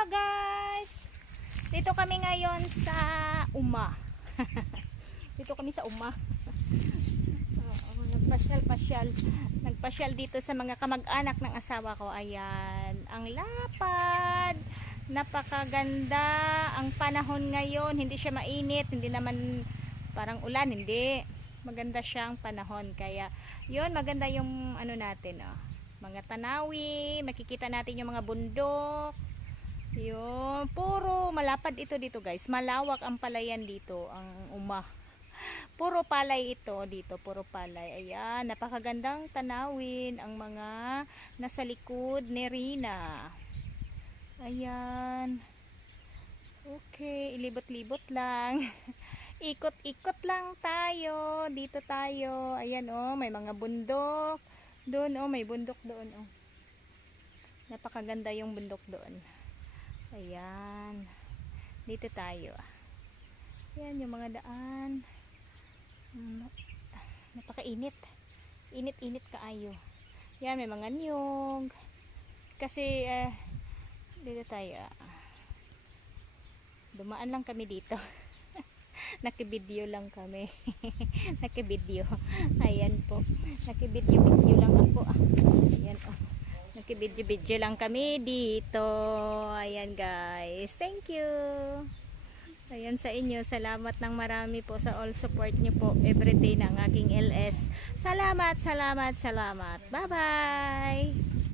Hello guys! Dito kami ngayon sa Uma. Dito kami sa Uma. Nagpasyal dito sa mga kamag-anak ng asawa ko. Ayan, ang lapad. Napakaganda ang panahon ngayon. Hindi siya mainit, hindi naman parang ulan, hindi. Maganda siyang panahon. Kaya, yun, maganda yung ano natin, oh. Mga tanawin, makikita natin yung mga bundok. Yun, puro malapad ito dito guys. Malawak ang palayan dito, ang Uma. Puro palay ito dito, puro palay. Ayan, napakagandang tanawin ang mga nasa likod ni Rina. Ayan. Okay, ilibot-libot lang. Ikot-ikot lang tayo. Dito tayo. Ayan oh, may mga bundok. Doon oh, may bundok doon oh. Napakaganda yung bundok doon. Ayan. Dito tayo. Ayan yung mga daan. Napakainit. Init-init kaayo. Ayan, may mga niyog. Kasi dito tayo. Dumaan lang kami dito. Nakibideo lang kami. Nakibideo. Ayan po. Nakibideo lang ako. Ayan oh. Nakibideo lang kami dito. Ayan guys. Thank you. Ayan sa inyo. Salamat ng marami po sa all support nyo po everyday ng aking LS. Salamat, salamat, salamat. Bye bye.